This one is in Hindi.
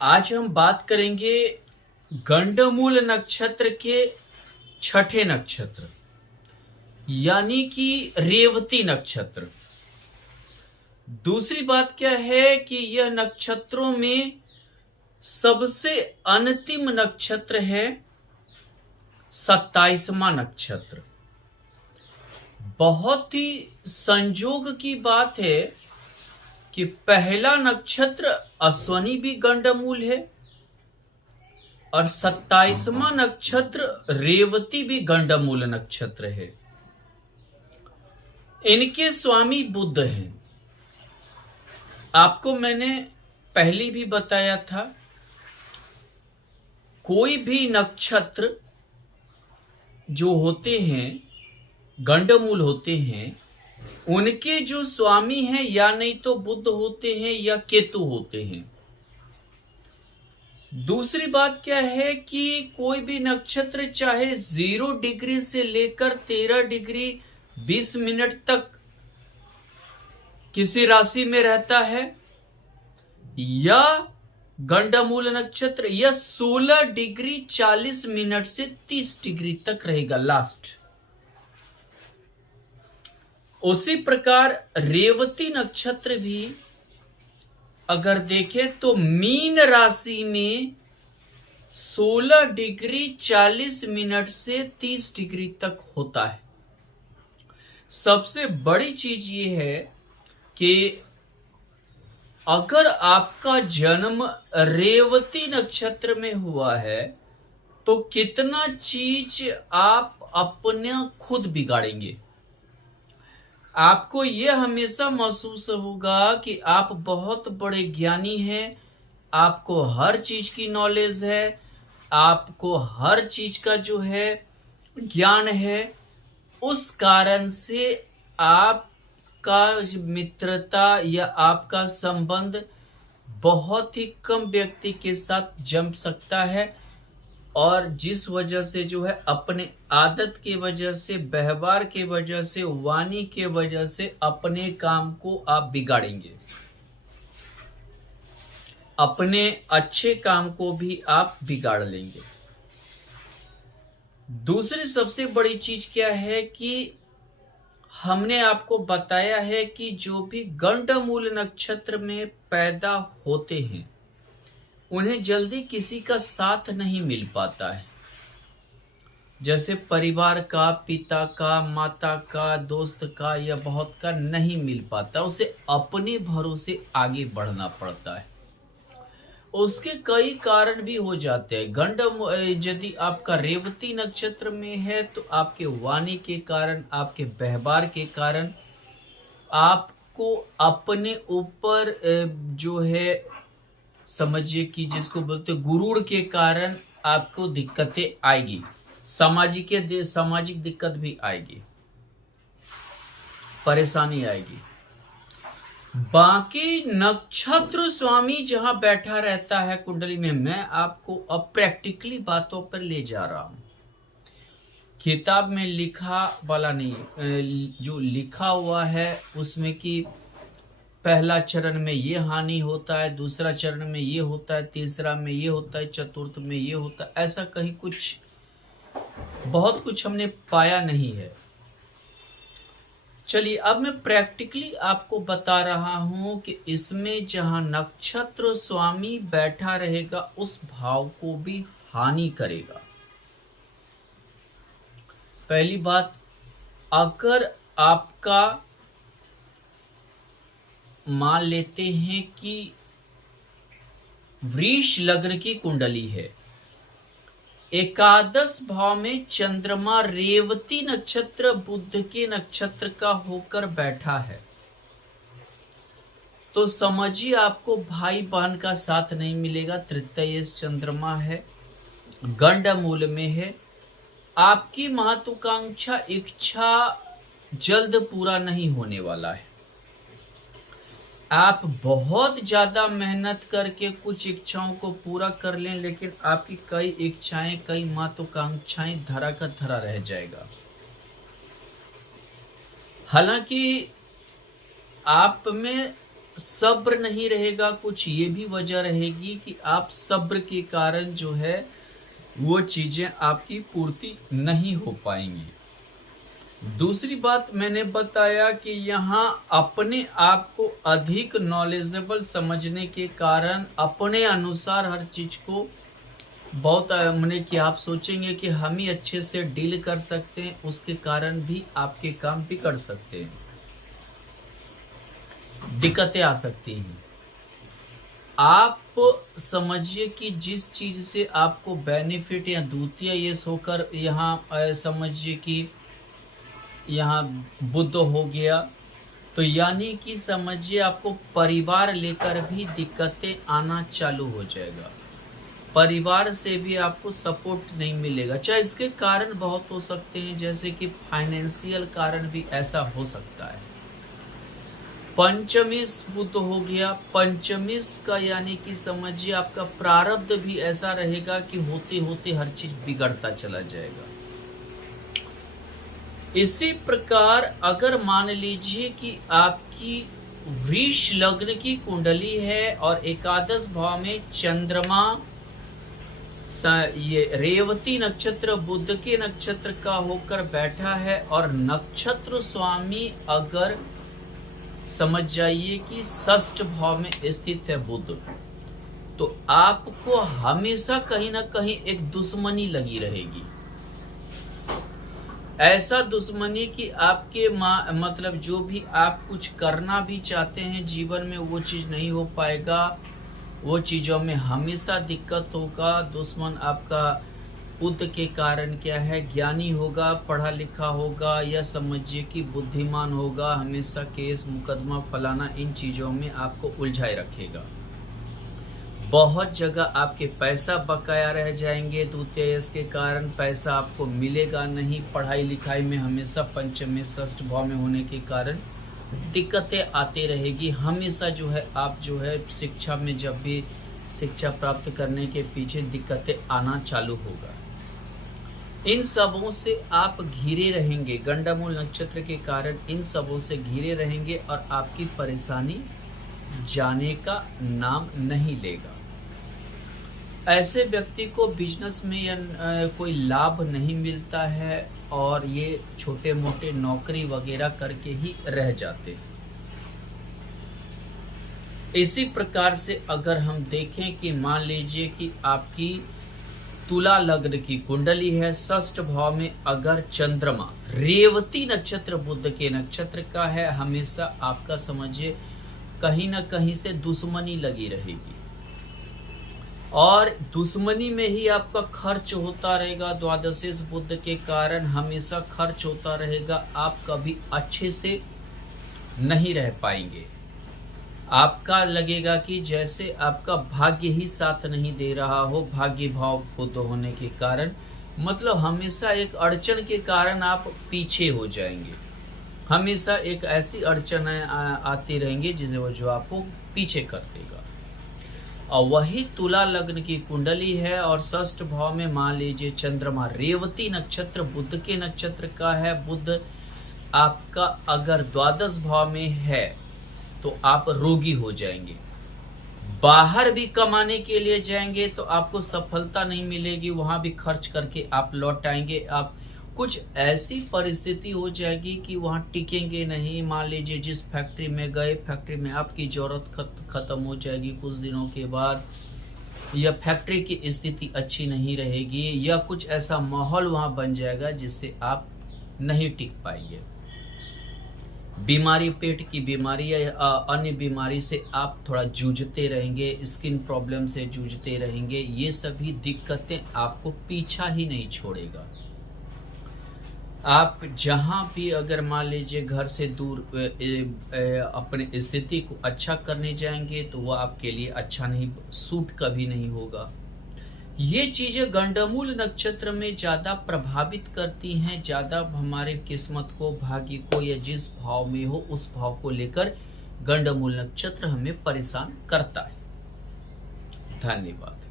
आज हम बात करेंगे गंडमूल नक्षत्र के छठे नक्षत्र यानी कि रेवती नक्षत्र। दूसरी बात क्या है कि यह नक्षत्रों में सबसे अंतिम नक्षत्र है 27वां नक्षत्र। बहुत ही संयोग की बात है कि पहला नक्षत्र अश्वनी भी गंडमूल है और 27वां नक्षत्र रेवती भी गंडमूल नक्षत्र है। इनके स्वामी बुध हैं। आपको मैंने पहले भी बताया था, कोई भी नक्षत्र जो होते हैं गंडमूल होते हैं, उनके जो स्वामी हैं या नहीं तो बुध होते हैं या केतु होते हैं। दूसरी बात क्या है कि कोई भी नक्षत्र चाहे 0 डिग्री से लेकर 13 डिग्री 20 मिनट तक किसी राशि में रहता है, या गंडमूल नक्षत्र या 16 डिग्री 40 मिनट से 30 डिग्री तक रहेगा लास्ट। उसी प्रकार रेवती नक्षत्र भी अगर देखें तो मीन राशि में 16 डिग्री 40 मिनट से 30 डिग्री तक होता है। सबसे बड़ी चीज ये है कि अगर आपका जन्म रेवती नक्षत्र में हुआ है तो कितना चीज आप अपने खुद बिगाड़ेंगे। आपको यह हमेशा महसूस होगा कि आप बहुत बड़े ज्ञानी हैं, आपको हर चीज की नॉलेज है, आपको हर चीज का जो है ज्ञान है। उस कारण से आपका मित्रता या आपका संबंध बहुत ही कम व्यक्ति के साथ जम सकता है, और जिस वजह से जो है अपने आदत के वजह से, व्यवहार के वजह से, वाणी के वजह से अपने काम को आप बिगाड़ेंगे, अपने अच्छे काम को भी आप बिगाड़ लेंगे। दूसरी सबसे बड़ी चीज क्या है कि हमने आपको बताया है कि जो भी गंडमूल नक्षत्र में पैदा होते हैं उन्हें जल्दी किसी का साथ नहीं मिल पाता है। जैसे परिवार का, पिता का, माता का, दोस्त का या बहुत का नहीं मिल पाता, उसे अपने भरोसे आगे बढ़ना पड़ता है। उसके कई कारण भी हो जाते हैं। यदि आपका रेवती नक्षत्र में है तो आपके वाणी के कारण, आपके व्यवहार के कारण आपको अपने ऊपर जो है समझिए कि जिसको बोलते गुरूर के कारण आपको दिक्कतें आएगी, सामाजिक दिक्कत भी आएगी, परेशानी आएगी। बाकी नक्षत्र स्वामी जहां बैठा रहता है कुंडली में, मैं आपको अब प्रैक्टिकली बातों पर ले जा रहा हूं। किताब में लिखा वाला नहीं, जो लिखा हुआ है उसमें कि पहला चरण में ये हानि होता है, दूसरा चरण में ये होता है, तीसरा में ये होता है, चतुर्थ में ये होता है, ऐसा कहीं कुछ बहुत कुछ हमने पाया नहीं है। चलिए अब मैं प्रैक्टिकली आपको बता रहा हूं कि इसमें जहां नक्षत्र स्वामी बैठा रहेगा उस भाव को भी हानि करेगा। पहली बात, अगर आपका मान लेते हैं कि वृष लग्न की कुंडली है, एकादश भाव में चंद्रमा रेवती नक्षत्र बुध के नक्षत्र का होकर बैठा है, तो समझिए आपको भाई बहन का साथ नहीं मिलेगा। तृतीय चंद्रमा है, गंडमूल में है, आपकी महत्वाकांक्षा इच्छा जल्द पूरा नहीं होने वाला है। आप बहुत ज्यादा मेहनत करके कुछ इच्छाओं को पूरा कर लें, लेकिन आपकी कई इच्छाएं, कई महत्वाकांक्षाएं धरा का धरा रह जाएगा। हालांकि आप में सब्र नहीं रहेगा, कुछ ये भी वजह रहेगी कि आप सब्र के कारण जो है वो चीजें आपकी पूर्ति नहीं हो पाएंगी। दूसरी बात मैंने बताया कि यहाँ अपने आप को अधिक नॉलेजेबल समझने के कारण अपने अनुसार हर चीज को बहुत मैंने कि आप सोचेंगे कि हम ही अच्छे से डील कर सकते हैं, उसके कारण भी आपके काम बिगड़ सकते हैं, दिक्कतें आ सकती हैं। आप समझिए कि जिस चीज से आपको बेनिफिट या द्वितीय ये होकर यहाँ समझिए कि यहाँ बुद्ध हो गया, तो यानी कि समझिए आपको परिवार लेकर भी दिक्कतें आना चालू हो जाएगा, परिवार से भी आपको सपोर्ट नहीं मिलेगा। चाहे इसके कारण बहुत हो सकते हैं, जैसे कि फाइनेंशियल कारण भी ऐसा हो सकता है। पंचमेश बुद्ध हो गया, पंचमेश का यानी कि समझिए आपका प्रारब्ध भी ऐसा रहेगा कि होते होते हर चीज बिगड़ता चला जाएगा। इसी प्रकार अगर मान लीजिए कि आपकी वृष लग्न की कुंडली है और एकादश भाव में चंद्रमा ये रेवती नक्षत्र बुध के नक्षत्र का होकर बैठा है और नक्षत्र स्वामी अगर समझ जाइए कि षष्ठ भाव में स्थित है बुध, तो आपको हमेशा कहीं ना कहीं एक दुश्मनी लगी रहेगी। ऐसा दुश्मनी कि आपके मतलब जो भी आप कुछ करना भी चाहते हैं जीवन में वो चीज नहीं हो पाएगा, वो चीजों में हमेशा दिक्कत होगा। दुश्मन आपका बुद्ध के कारण क्या है, ज्ञानी होगा, पढ़ा लिखा होगा, या समझिए कि बुद्धिमान होगा, हमेशा केस मुकदमा फलाना इन चीजों में आपको उलझाए रखेगा। बहुत जगह आपके पैसा बकाया रह जाएंगे, द्वितीय के कारण पैसा आपको मिलेगा नहीं। पढ़ाई लिखाई में हमेशा पंचम षष्ठ भाव में होने के कारण दिक्कतें आती रहेगी। हमेशा जो है आप जो है शिक्षा में जब भी शिक्षा प्राप्त करने के पीछे दिक्कतें आना चालू होगा। इन सबों से आप घिरे रहेंगे, गंडमूल नक्षत्र के कारण इन सबों से घिरे रहेंगे और आपकी परेशानी जाने का नाम नहीं लेगा। ऐसे व्यक्ति को बिजनेस में या कोई लाभ नहीं मिलता है और ये छोटे मोटे नौकरी वगैरह करके ही रह जाते हैं। इसी प्रकार से अगर हम देखें कि मान लीजिए कि आपकी तुला लग्न की कुंडली है, षष्ठ भाव में अगर चंद्रमा रेवती नक्षत्र बुध के नक्षत्र का है, हमेशा आपका समझिए कहीं ना कहीं से दुश्मनी लगी रहेगी और दुश्मनी में ही आपका खर्च होता रहेगा। द्वादशेश बुध के कारण हमेशा खर्च होता रहेगा, आप कभी अच्छे से नहीं रह पाएंगे। आपका लगेगा कि जैसे आपका भाग्य ही साथ नहीं दे रहा हो, भाग्य भाव बुध होने के कारण, मतलब हमेशा एक अड़चन के कारण आप पीछे हो जाएंगे। हमेशा एक ऐसी अड़चन आती रहेंगी जिसे जो आपको पीछे कर देगा। और वही तुला लग्न की कुंडली है और षष्ठ भाव में मान लीजिए चंद्रमा रेवती नक्षत्र बुध के नक्षत्र का है। बुध आपका अगर द्वादश भाव में है तो आप रोगी हो जाएंगे। बाहर भी कमाने के लिए जाएंगे तो आपको सफलता नहीं मिलेगी, वहां भी खर्च करके आप लौट आएंगे। आप कुछ ऐसी परिस्थिति हो जाएगी कि वहां टिकेंगे नहीं। मान लीजिए जिस फैक्ट्री में गए, फैक्ट्री में आपकी जरूरत खत्म हो जाएगी कुछ दिनों के बाद, या फैक्ट्री की स्थिति अच्छी नहीं रहेगी, या कुछ ऐसा माहौल वहां बन जाएगा जिससे आप नहीं टिक पाएंगे। बीमारी, पेट की बीमारी या अन्य बीमारी से आप थोड़ा जूझते रहेंगे, स्किन प्रॉब्लम से जूझते रहेंगे। ये सभी दिक्कतें आपको पीछा ही नहीं छोड़ेगा। आप जहां भी अगर मान लीजिए घर से दूर अपनी स्थिति को अच्छा करने जाएंगे तो वह आपके लिए अच्छा नहीं, सूट कभी नहीं होगा। ये चीजें गंडमूल नक्षत्र में ज्यादा प्रभावित करती हैं, ज्यादा हमारे किस्मत को, भाग्य को, या जिस भाव में हो उस भाव को लेकर गंडमूल नक्षत्र हमें परेशान करता है। धन्यवाद।